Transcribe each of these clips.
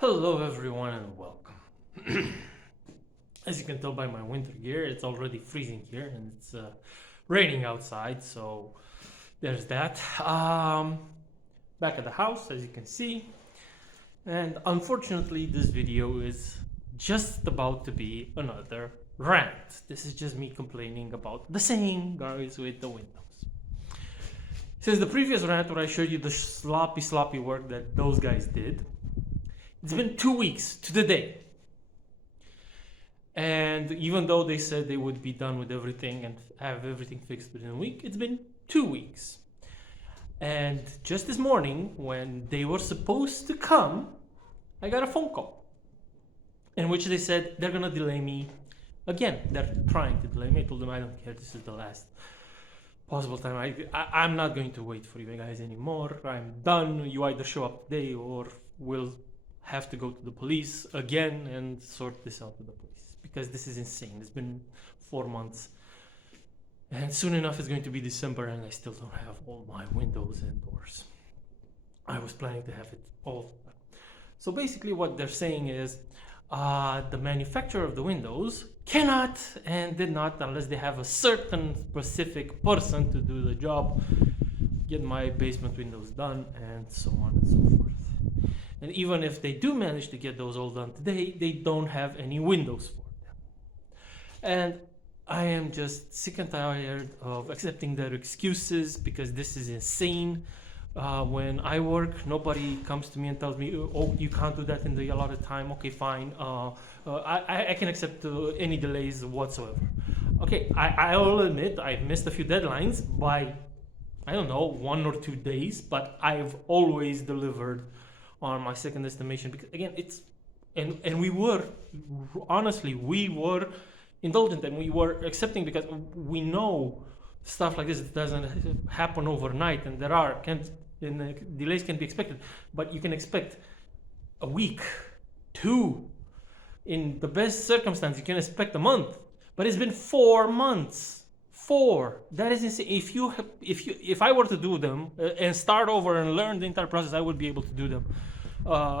Hello everyone and welcome. As you can tell by my winter gear, it's already freezing here and it's raining outside, so there's that. Back at the house, as you can see, and unfortunately this video is just about to be another rant. This is just me complaining about the same guys with the windows. Since the previous rant where I showed you the sloppy work that those guys did, it's been 2 weeks to the day. And even though they said they would be done with everything and have everything fixed within a week, it's been 2 weeks. And just this morning, when they were supposed to come, I got a phone call in which they said they're gonna delay me again. They're trying to delay me. I told them I don't care. This is the last possible time. I'm not going to wait for you guys anymore. I'm done. You either show up today or we'll have to go to the police again and sort this out with the police, because this is insane. It's been 4 months and soon enough it's going to be December and I still don't have all my windows and doors. I was planning to have it all. So basically what they're saying is the manufacturer of the windows cannot and did not, unless they have a certain specific person to do the job, get my basement windows done, and so on and so forth. And even if they do manage to get those all done today, they don't have any windows for them. And I am just sick and tired of accepting their excuses, because this is insane. When I work, nobody comes to me and tells me, oh, you can't do that in the allotted time. Okay, fine. I can accept any delays whatsoever. Okay, I will admit I've missed a few deadlines by, I don't know, 1 or 2 days, but I've always delivered on my second estimation, because again, it's and we were honestly indulgent and we were accepting, because we know stuff like this doesn't happen overnight, and delays can be expected, but you can expect a week, 2, in the best circumstance you can expect a month, but it's been 4 months. 4. That is insane. If I were to do them and start over and learn the entire process, I would be able to do them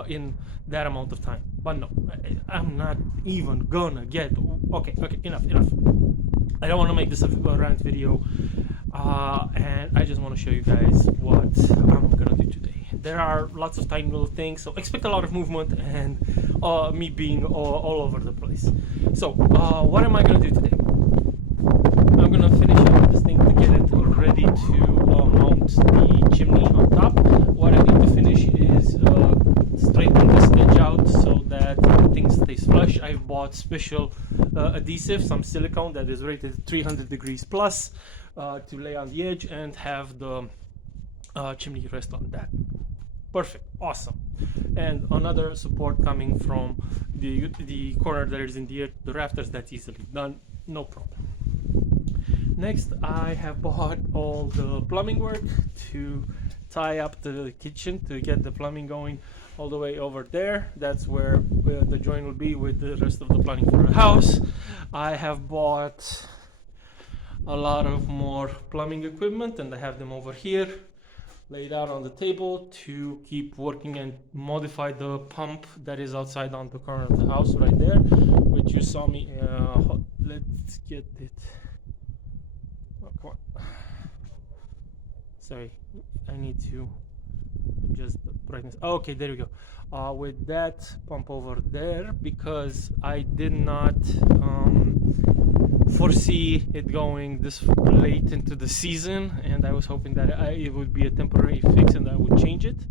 in that amount of time. But no, I'm not even gonna get. Okay, enough. I don't want to make this a rant video, and I just want to show you guys what I'm gonna do today. There are lots of tiny little things, so expect a lot of movement and me being all over the place. So, what am I gonna do today? I'm gonna finish up this thing to get it ready to mount the chimney on top. What I need to finish is straighten this edge out so that everything stays flush. I've bought special adhesive, some silicone that is rated 300 degrees plus to lay on the edge and have the chimney rest on that. Perfect, awesome. And another support coming from the corner that is in the rafters. That's easily done, no problem. Next, I have bought all the plumbing work to tie up the kitchen, to get the plumbing going all the way over there. That's where the joint will be with the rest of the plumbing for the house. I have bought a lot of more plumbing equipment, and I have them over here laid out on the table to keep working and modify the pump that is outside on the corner of the house right there, which you saw me. Let's get it. Come on. Sorry, I need to adjust the brightness. Okay, there we go. With that pump over there, because I did not foresee it going this late into the season, and I was hoping that it would be a temporary fix and I would change it.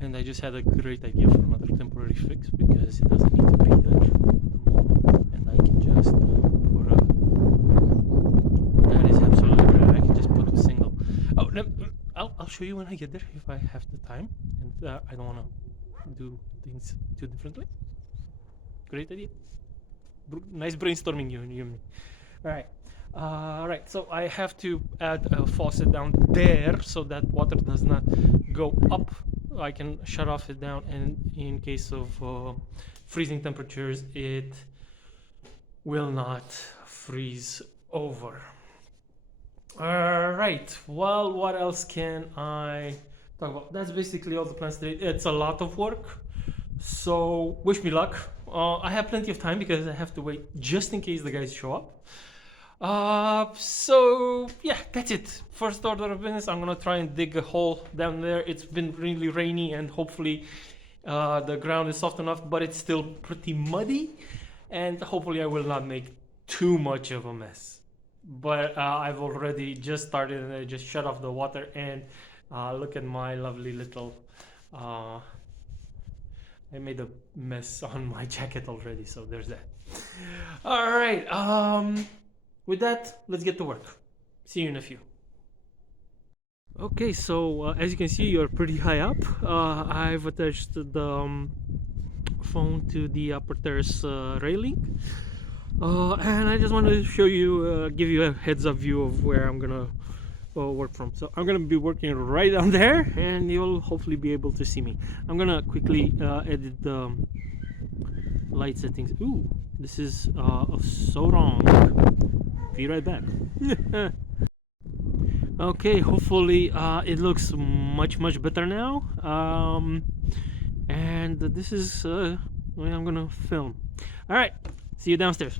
And I just had a great idea for another temporary fix, because it doesn't need to be there at the moment, and I can just put a. That is absolutely great. I can just put a single. Oh, no, I'll show you when I get there if I have the time, and I don't want to do things too differently. Great idea. Nice brainstorming, you and me. All right. So I have to add a faucet down there so that water does not go up. I can shut off it down, and in case of freezing temperatures, it will not freeze over. Alright, well, what else can I talk about? That's basically all the plans today. It's a lot of work, So wish me luck. I have plenty of time because I have to wait just in case the guys show up. So yeah, that's it. First order of business, I'm gonna try and dig a hole down there. It's been really rainy and hopefully the ground is soft enough, but it's still pretty muddy, and hopefully I will not make too much of a mess. But I've already just started and I just shut off the water, and look at my lovely little I made a mess on my jacket already, so there's that. All right, with that, let's get to work. See you in a few. Okay, so as you can see, you're pretty high up. I've attached the phone to the upper terrace railing, and I just wanted to show you, give you a heads-up view of where I'm gonna work from. So I'm gonna be working right down there, and you'll hopefully be able to see me. I'm gonna quickly edit the light settings. Ooh, this is so wrong. Be right back. Okay, hopefully it looks much better now, and this is where I'm gonna film. All right, see you downstairs.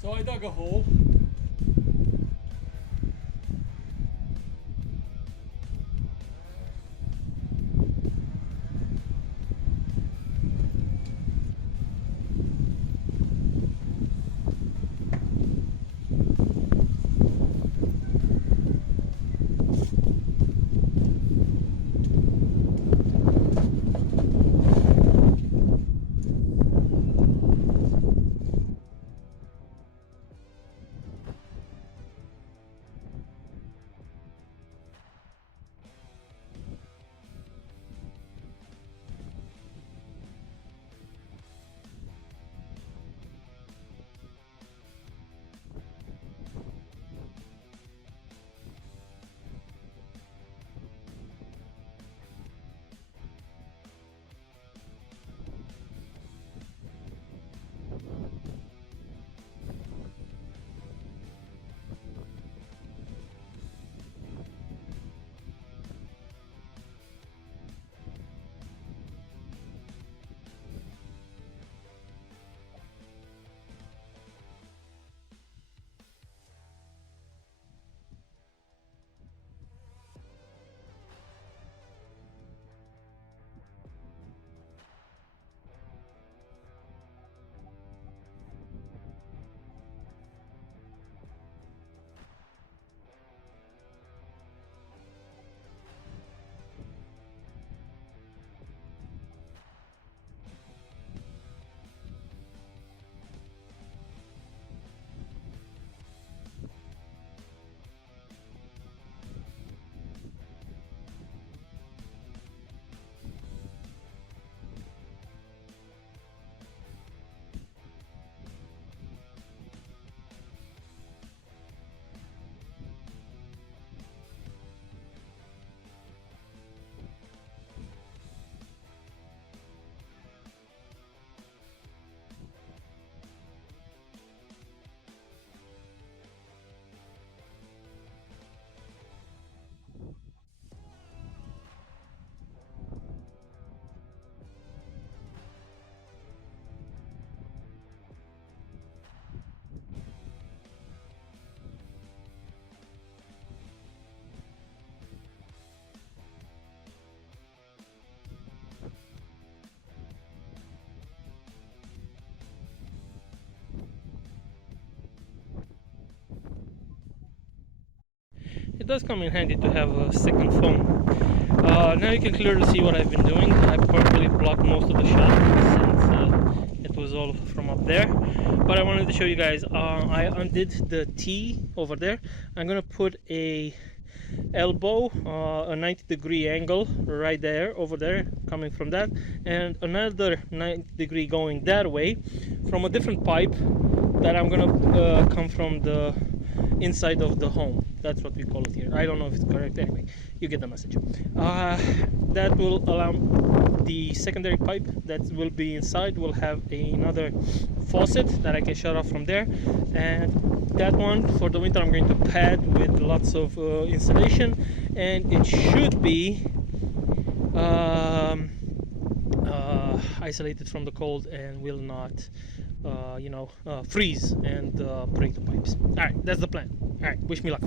So I dug a hole. it does come in handy to have a second phone. Now you can clearly see what I've been doing. I purposely blocked most of the shot since it was all from up there. But I wanted to show you guys, I undid the T over there. I'm gonna put a elbow, a 90-degree angle right there, over there, coming from that, and another 90-degree going that way from a different pipe that I'm gonna come from the inside of the home. That's what we call it here. I don't know if it's correct. Anyway, you get the message. That will allow the secondary pipe that will be inside will have another faucet that I can shut off from there, and that one for the winter I'm going to pad with lots of insulation, and it should be isolated from the cold and will not freeze and break the pipes. Alright, that's the plan. Alright, wish me luck.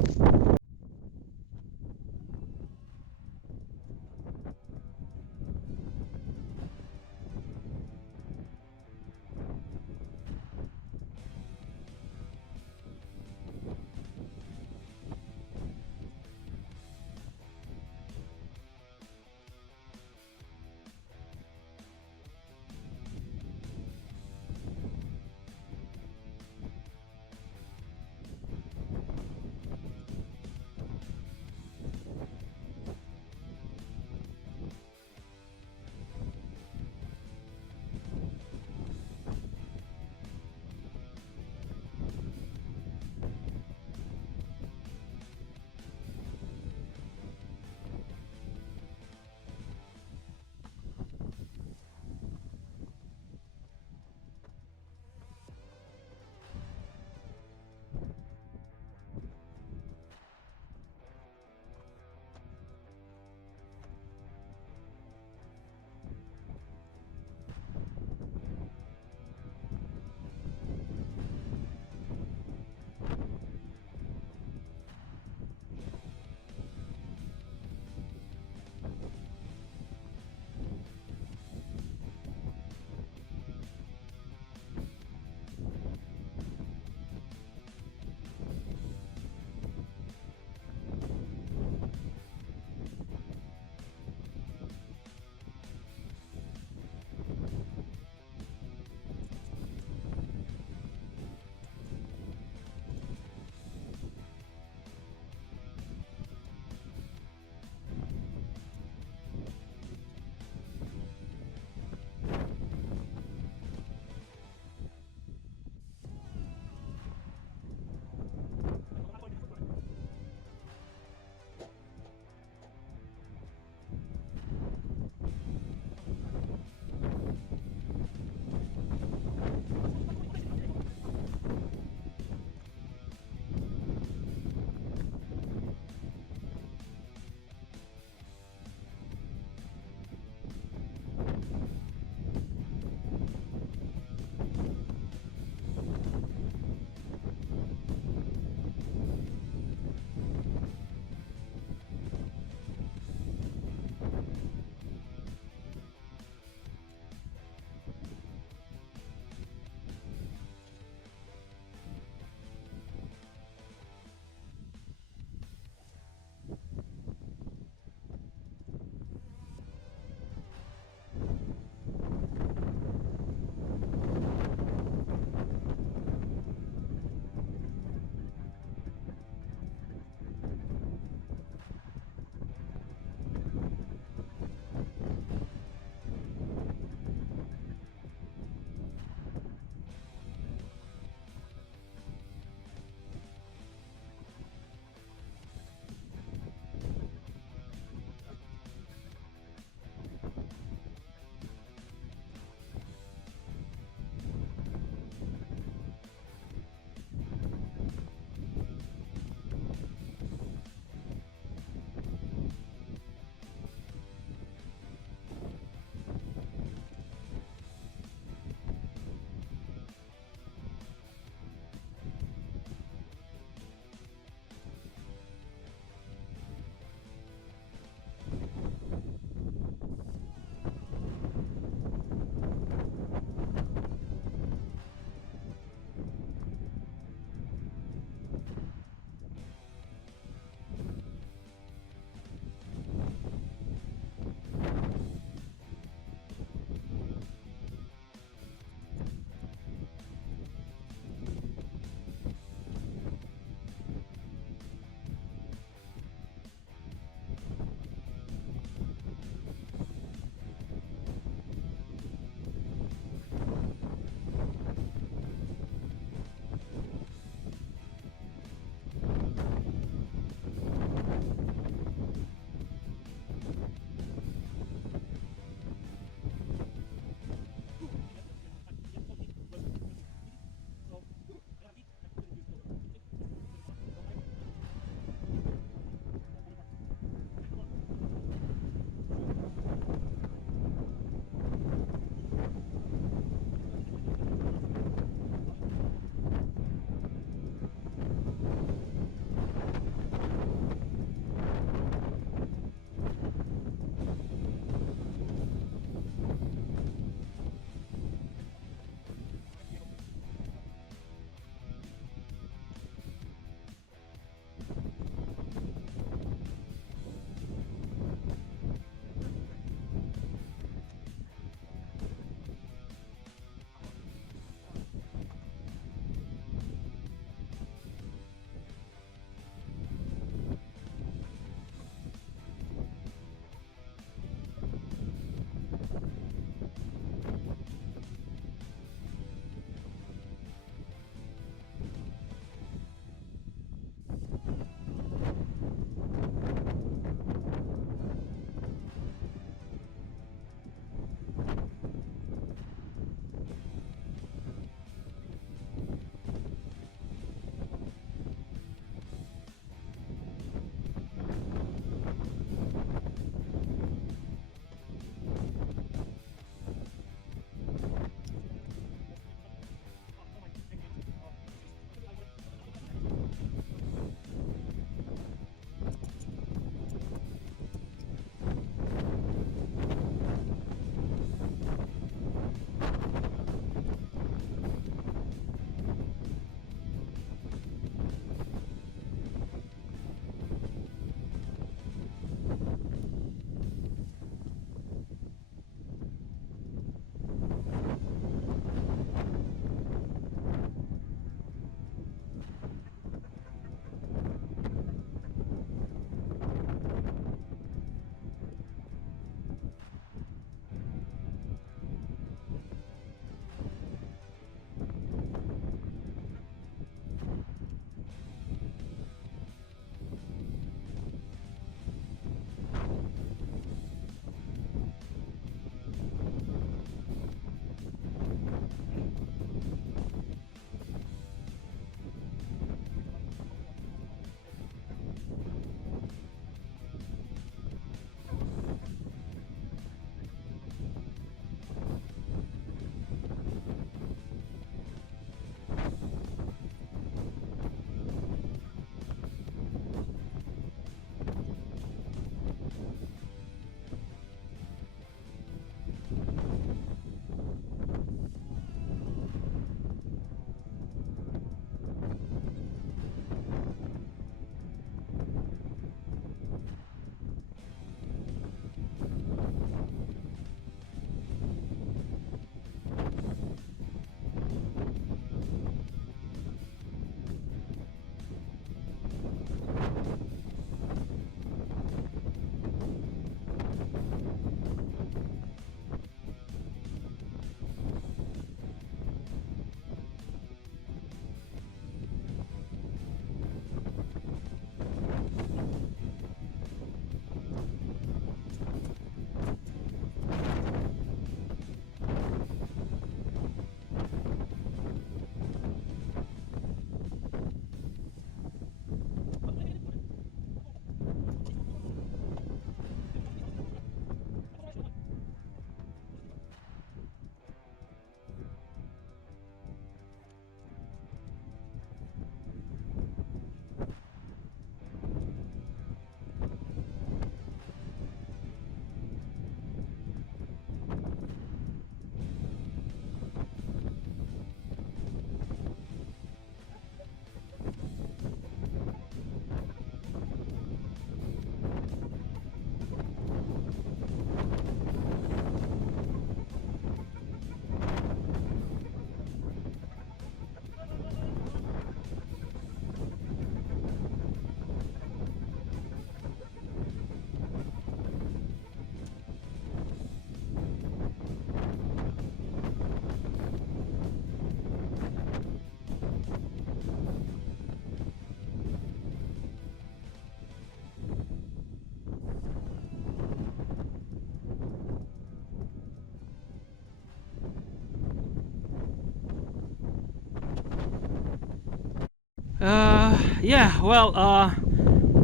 Yeah, well,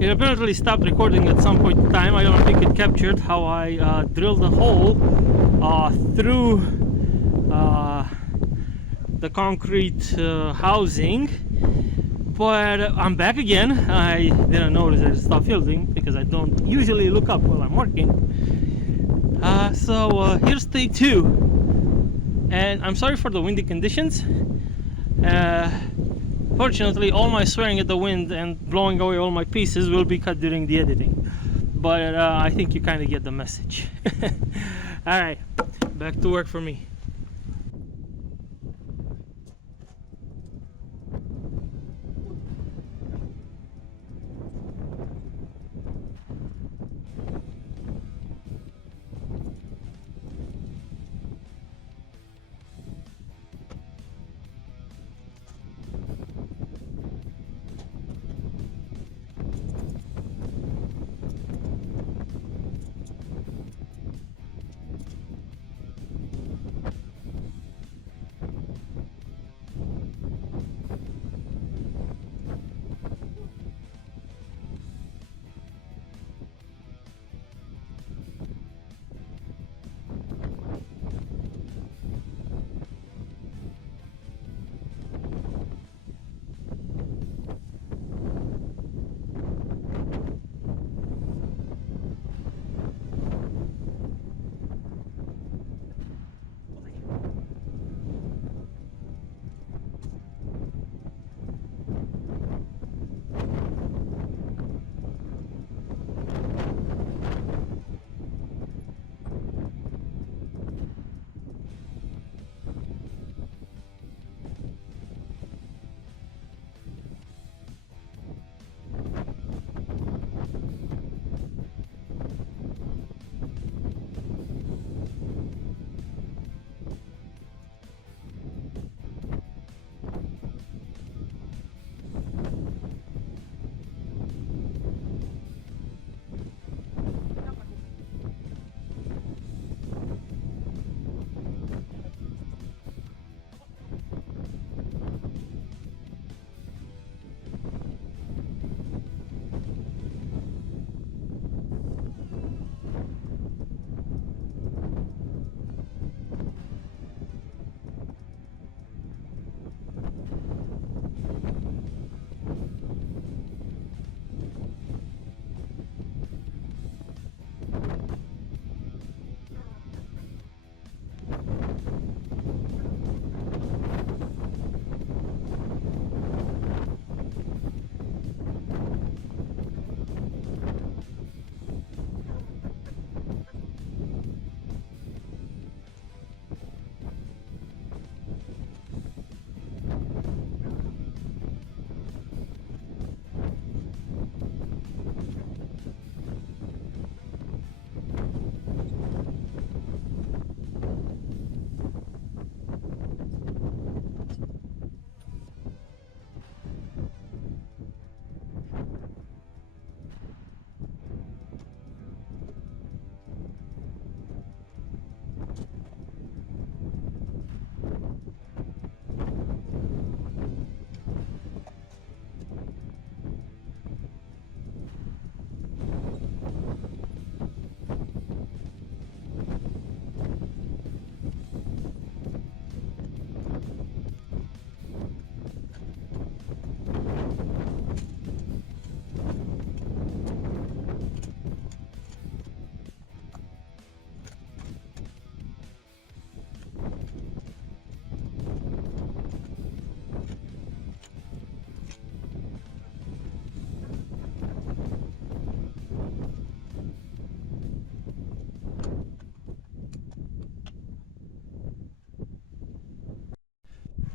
it apparently stopped recording at some point in time. I don't think it captured how I drilled a hole through the concrete housing. But I'm back again. I didn't notice that it stopped filming because I don't usually look up while I'm working. So here's take 2. And I'm sorry for the windy conditions. Fortunately, all my swearing at the wind and blowing away all my pieces will be cut during the editing. But I think you kind of get the message. Alright, back to work for me.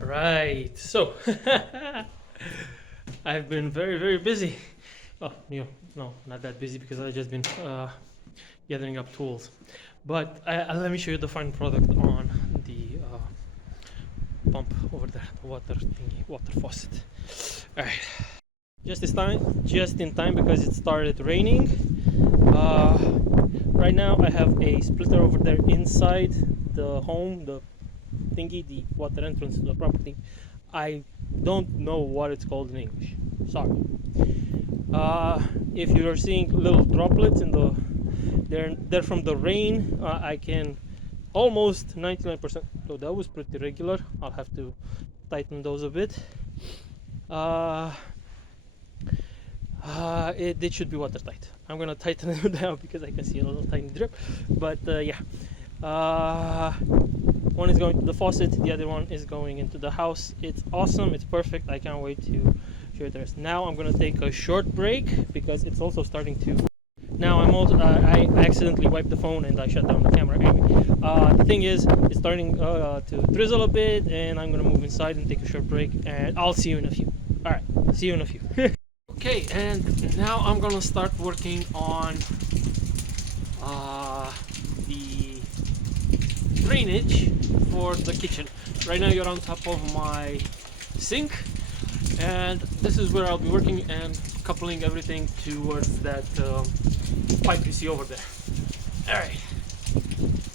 Right, so I've been very busy. Oh, no, not that busy because I've just been gathering up tools. But let me show you the final product on the pump over there, the water thingy, water faucet. All right, just in time because it started raining. Right now I have a splitter over there inside the home, the thingy, the water entrance to the property. I don't know what it's called in English. Sorry. If you are seeing little droplets in the, they're from the rain. I can almost 99%. So that was pretty regular. I'll have to tighten those a bit. It should be watertight. I'm gonna tighten it down because I can see a little tiny drip. But yeah, one is going to the faucet, the other one is going into the house. It's awesome. It's perfect. I can't wait to show you the rest. Now I'm gonna take a short break because it's also starting to. Now I accidentally wiped the phone and I shut down the camera. Anyway, the thing is, it's starting to drizzle a bit, and I'm gonna move inside and take a short break. And I'll see you in a few. All right, see you in a few. Okay, and now I'm gonna start working on the drainage for the kitchen. Right now you're on top of my sink, and this is where I'll be working and coupling everything towards that pipe you see over there. Alright,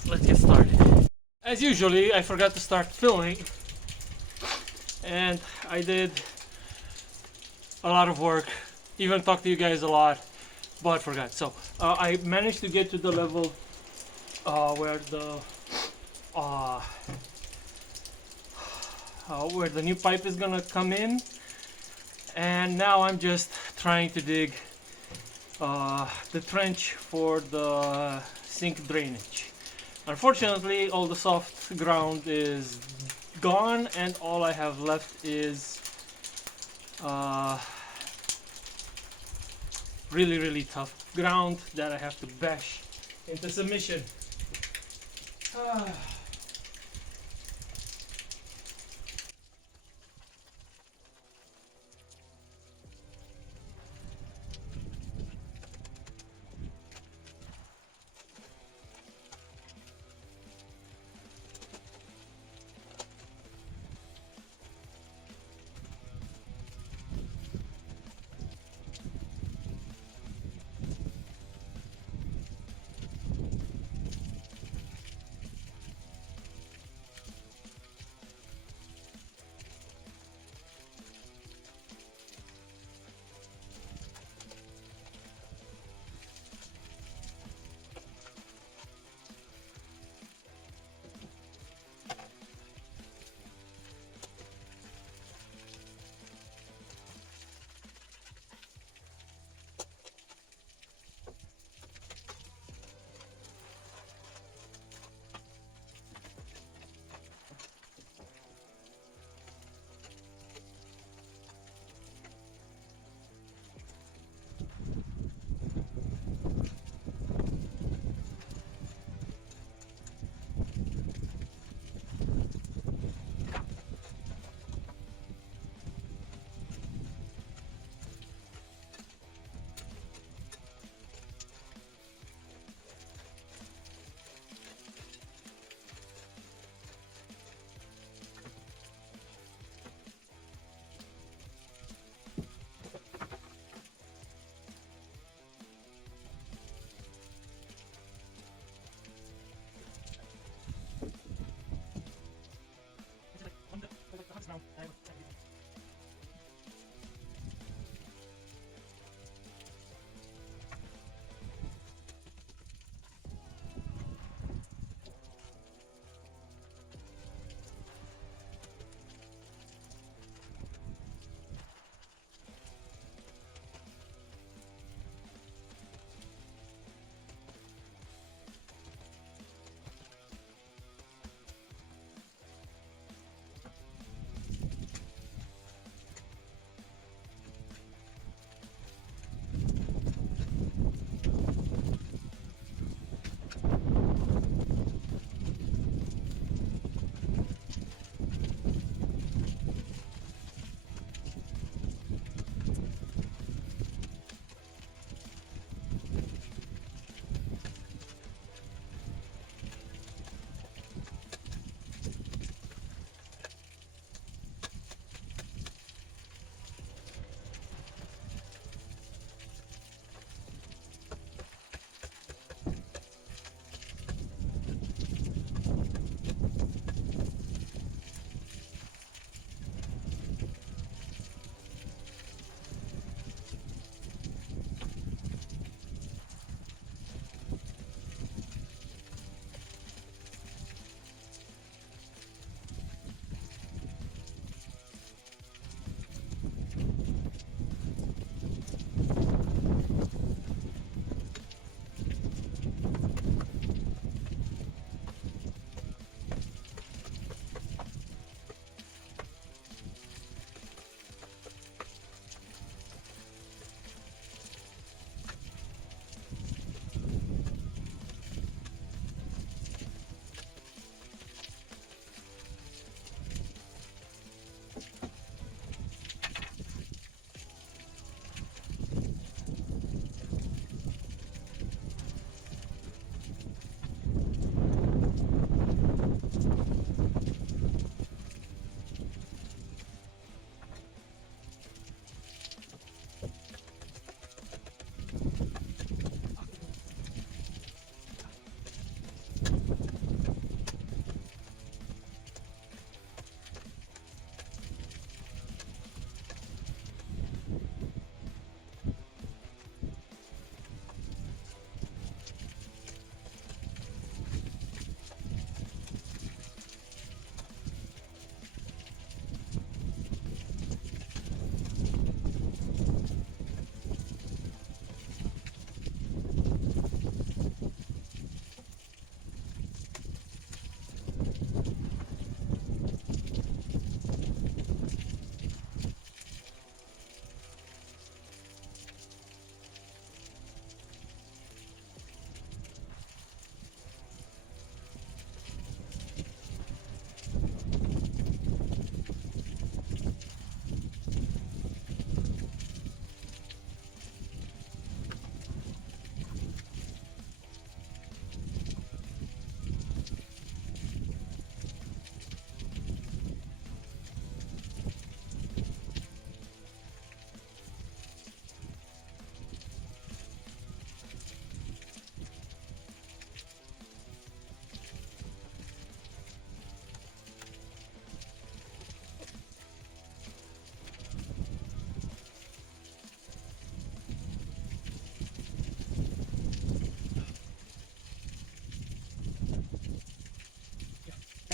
let's get started. As usually, I forgot to start filming, and I did a lot of work, even talked to you guys a lot, but forgot. So I managed to get to the level where the new pipe is gonna come in, and now I'm just trying to dig the trench for the sink drainage. Unfortunately, all the soft ground is gone, and all I have left is really tough ground that I have to bash into submission.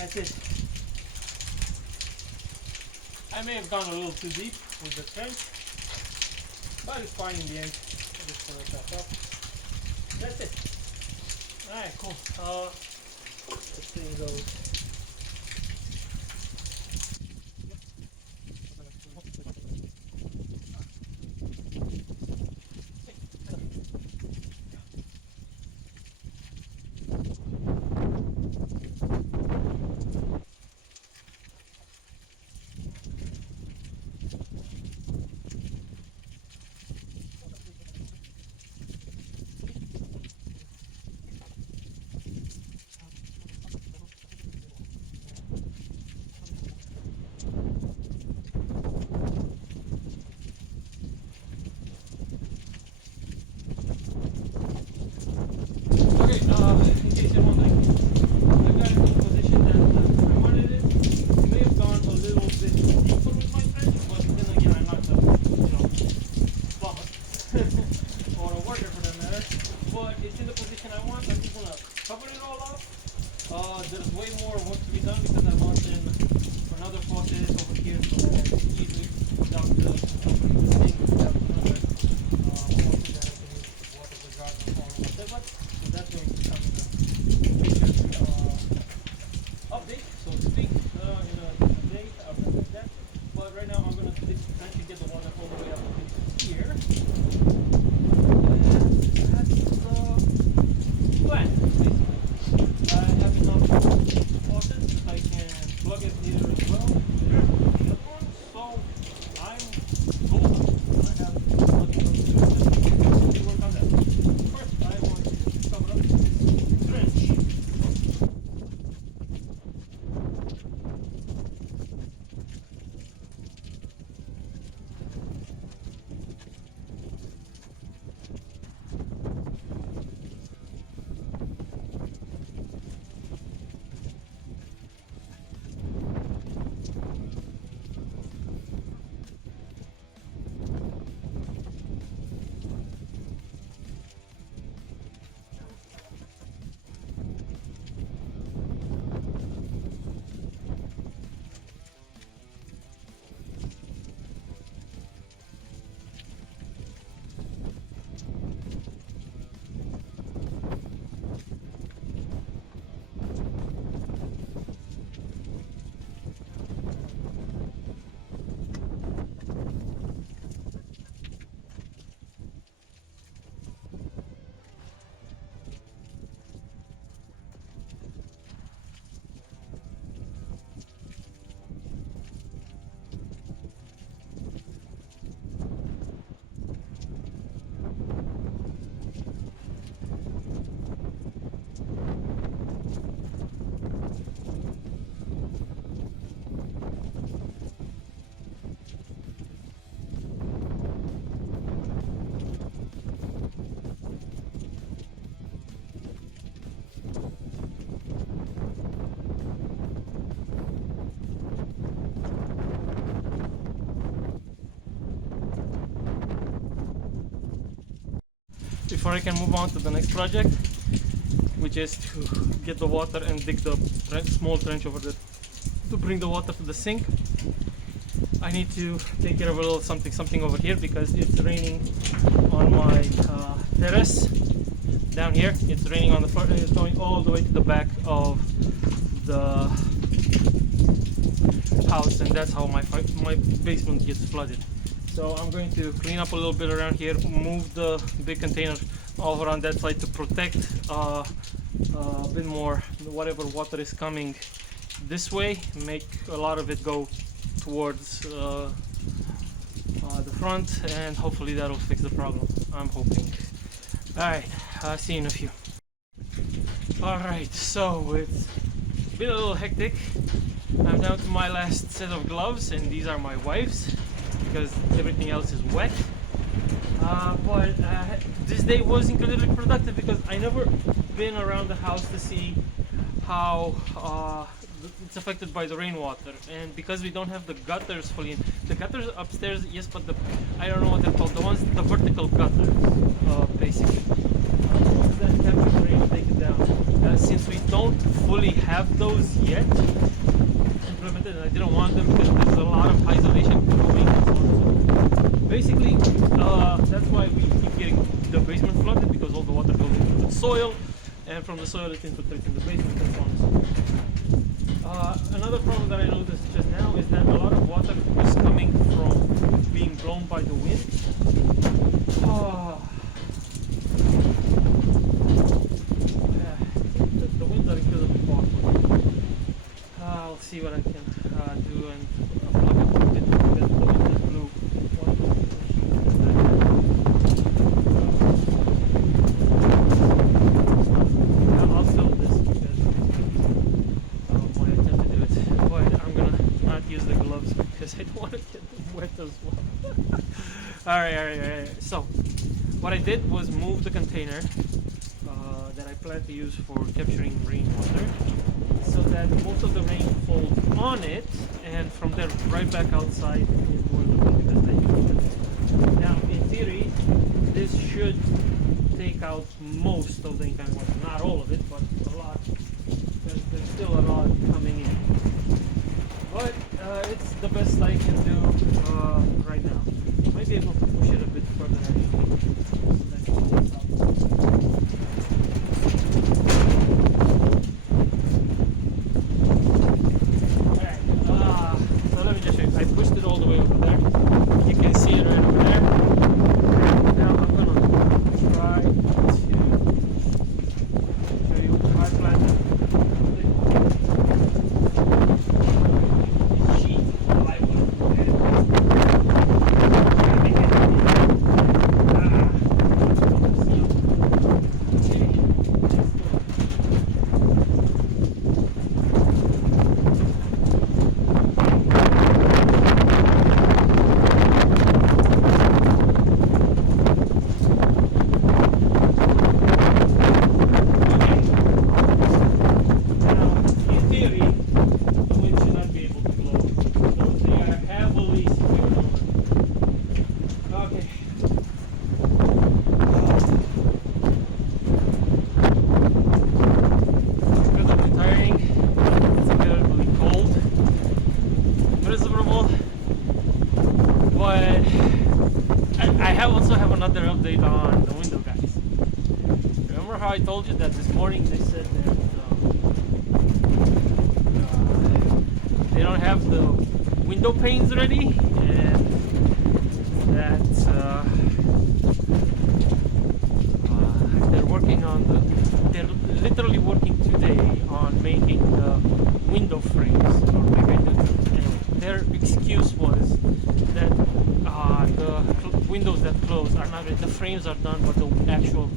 That's it. I may have gone a little too deep with the trench, but it's fine in the end. I'll just pull it back up. That's it. Alright, cool. This thing goes. In case you're wondering, I got it in the position that I wanted it. May have gone a little bit deeper with my trench, but then again, I'm not a plumber or a worker for that matter. But it's in the position I want. I'm just gonna cover it all up. There's way more work to be done because I want in another faucet over here so that I can easily without the sink, without another faucet that I can use to water the garden or whatever. So that's going to come in a future update, so to speak, in a day after that. But right now I'm going to eventually get the water all the way up to here. And that's the plan, basically. I have enough faucets, I can plug it here as well. So I'm golden. I have nothing else to do than to work on that. First, I want to cover up this trench. Before I can move on to the next project, which is to get the water and dig the small trench over there to bring the water to the sink, I need to take care of a little something over here because it's raining on my terrace down here. It's raining on the front and it's going all the way to the back of the house, and that's how my basement gets flooded. So I'm going to clean up a little bit around here, move the big container over on that side to protect a bit more whatever water is coming this way, make a lot of it go towards the front, and hopefully that'll fix the problem. I'm hoping. Alright, I'll see you in a few. Alright, so it's been a little hectic. I'm down to my last set of gloves, and these are my wife's because everything else is wet. But this day was incredibly productive because I never been around the house to see how it's affected by the rainwater, and because we don't have the gutters fully in. The gutters upstairs, yes, but I don't know what they're called, the vertical gutters, basically. Once that captures rain, take it down. Since we don't fully have those yet implemented, and I didn't want them because there's a lot of isolation going on. Basically, that's why we keep getting the basement flooded, because all the water goes into the soil, and from the soil it infiltrates in the basement and so on and so forth. Another problem that I noticed just now is that a lot of water is coming from being blown by the wind. The winds are incredibly powerful. I'll see what I can do and plug it a bit because the wind is blue. I'll film this because my attempt to do it. But I'm gonna not use the gloves because I don't want to get them wet as well. Alright. So, what I did was move the container that I plan to use for capturing rainwater, so that most of the rain falls on it, and from there right back outside is where the wind is. Now, in theory, this should take out most of the incoming water. Not all of it, but a lot. There's still a lot coming in. But it's the best I can do right now. I might be able to push it a bit further actually. I pushed it all the way over there. You can see it right over there. Now I'm gonna try to show you how I plan sheet plywood. Update on the window, guys. Remember how I told you that this morning they said that they don't have the window panes ready, and that they're working on they're literally working today on making the window frames, or maybe anyway, their excuse was that the windows that close are not ready. The frames are done, but the actual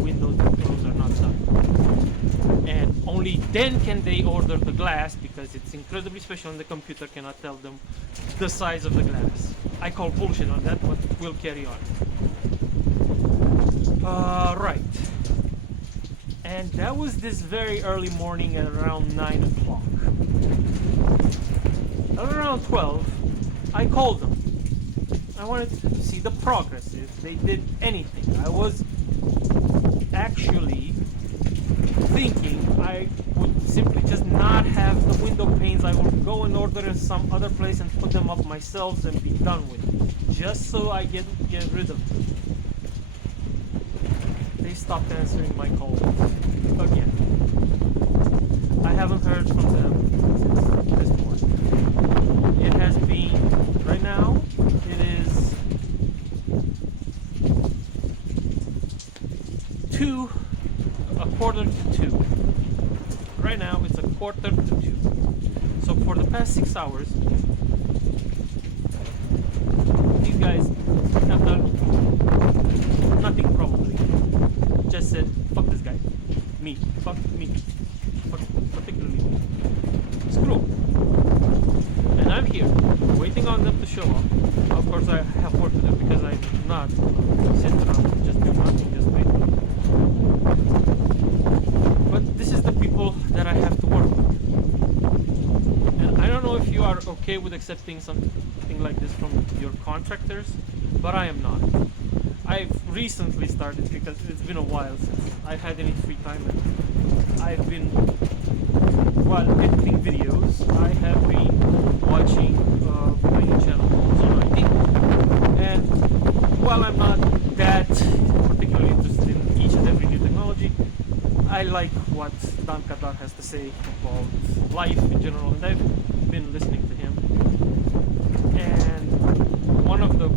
windows that close are not done. And only then can they order the glass, because it's incredibly special and the computer cannot tell them the size of the glass. I call bullshit on that, but we'll carry on. Right. And that was this very early morning at around 9 o'clock. At around 12, I called them. I wanted to see the progress, if they did anything. I was actually thinking I would simply just not have the window panes. I would go and order in some other place and put them up myself and be done with it, just so I get rid of them. They stopped answering my calls again. I haven't heard from them since this morning. It has been, right now, it is 1:45. Right now it's 1:45. So for the past 6 hours, these guys have done nothing probably. Just said, fuck this guy. Me. Fuck me. Fuck, particularly me. Screw 'em. And I'm here, waiting on them to show up. Of course I have work to do, because I'm not sitting around and just do nothing, just wait. But this is the people that I have to work with. And I don't know if you are okay with accepting something like this from your contractors, but I am not. I've recently started because it's been a while since I've had any free time. And I've been, while editing videos, I have been watching many channels on IT. And while I'm not that particularly interested in each and every new technology, I like what Dan Kadar has to say about life in general, and I've been listening to him. And one of the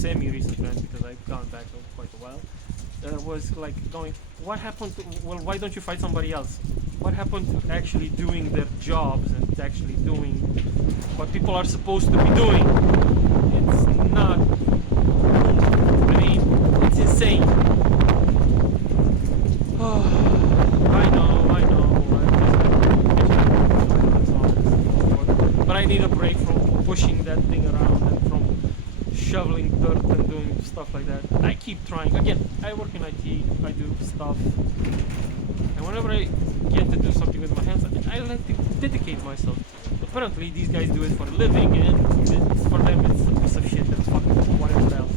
semi-recent trends, because I've gone back quite a while, was like going, what happened to, well, why don't you find somebody else? What happened to actually doing their jobs and actually doing what people are supposed to be doing? It's not, I mean, it's insane. I know, but I need a break from pushing that thing around and from shoveling dirt and doing stuff like that. I keep trying. Again, I work in IT, I do stuff, and whenever I get to do something with my hands, I like to dedicate myself. Apparently, these guys do it for a living, and for them it's a piece of shit and fucking whatever else.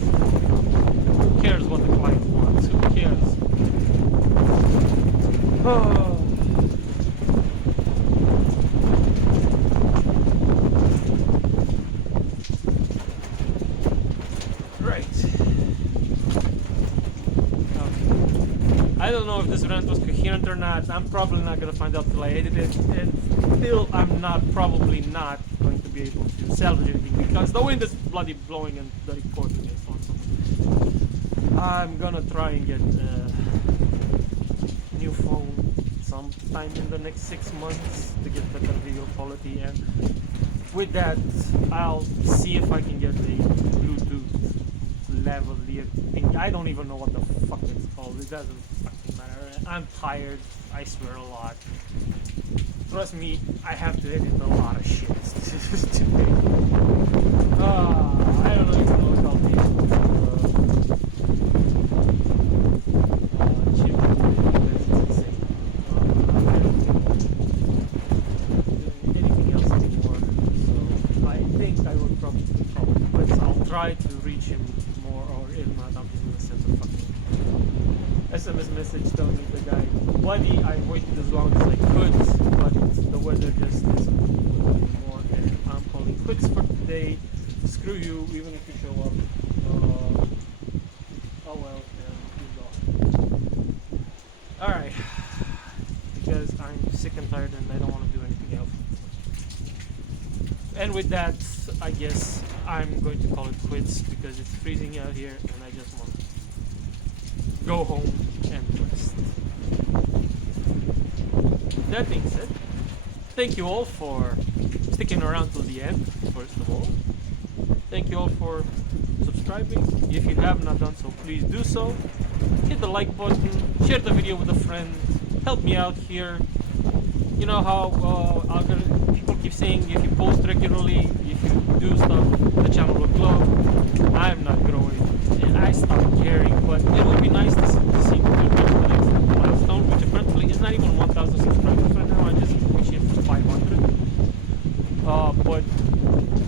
Who cares what the client wants? Who cares? Oh. I don't know if this rant was coherent or not. I'm probably not going to find out till I edit it, and still I'm probably not going to be able to salvage anything because the wind is bloody blowing and the recording is on. So I'm gonna try and get a new phone sometime in the next 6 months to get better video quality, and with that I'll see if I can get a Bluetooth lavalier thing. I don't even know what the fuck it's called. It doesn't fucking matter. I'm tired. I swear a lot. Trust me, I have to edit a lot of shit today. I don't know if you know what I'll do. Chip because it's insane. I don't do anything else anymore. So I think I will probably but I'll try to reach him more, or if not, I'm just gonna send a fucking SMS message telling the guy, buddy, I waited as long as I could, but the weather just isn't good anymore, and I'm calling quits for today. Screw you, even if you show up. Oh well, and he's gone. Alright, because I'm sick and tired and I don't want to do anything else. And with that, I guess I'm going to call it quits because it's freezing out here and I just want to go home and rest. That being said, thank you all for sticking around till the end, first of all. Thank you all for subscribing. If you have not done so, please do so. Hit the like button, share the video with a friend, help me out here. You know how people keep saying if you post regularly, if you do stuff, the channel will grow. I'm not growing, and I stopped caring, but it would be nice to see me reach the next milestone, which apparently is not even 1,000 subscribers right now. I just reached it for 500. But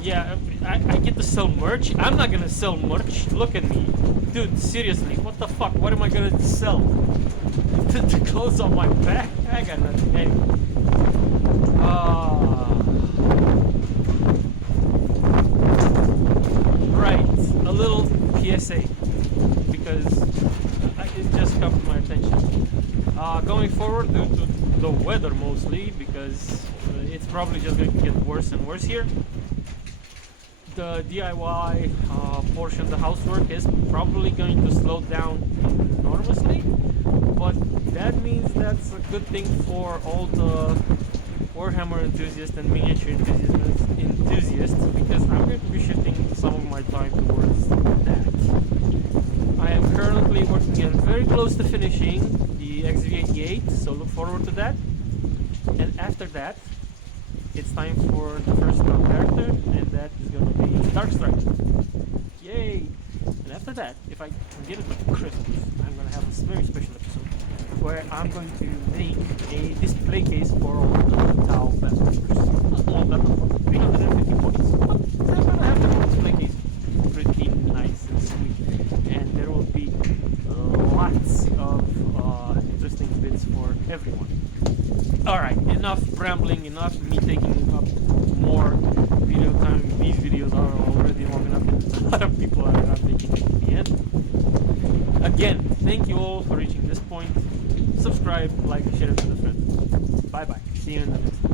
yeah, I get to sell merch. I'm not gonna sell merch. Look at me, dude. Seriously, what the fuck? What am I gonna sell? The clothes on my back? I got nothing. Anyway. Right, a little PSA because it just caught my attention. Going forward, due to the weather mostly, because it's probably just going to get worse and worse here. The DIY portion of the housework is probably going to slow down enormously, but that means that's a good thing for all the Warhammer enthusiasts and miniature enthusiasts because I'm going to be shifting some of my time towards that. I am currently working and very close to finishing the XV88, so look forward to that. And after that, it's time for the first round character, and that is going to be Darkstrike. Yay! And after that, if I can get it to Christmas, I'm going to have a very special episode where I'm going to make a display case for all the Tau Battle. Not all that, 350 points, but I'm going to have the display case pretty nice and sweet. And everyone. Alright, enough rambling, enough me taking up more video time. These videos are already long enough and a lot of people are not making it to the end. Again, thank you all for reaching this point. Subscribe, like, share it with a friend. Bye bye. See you in the next one.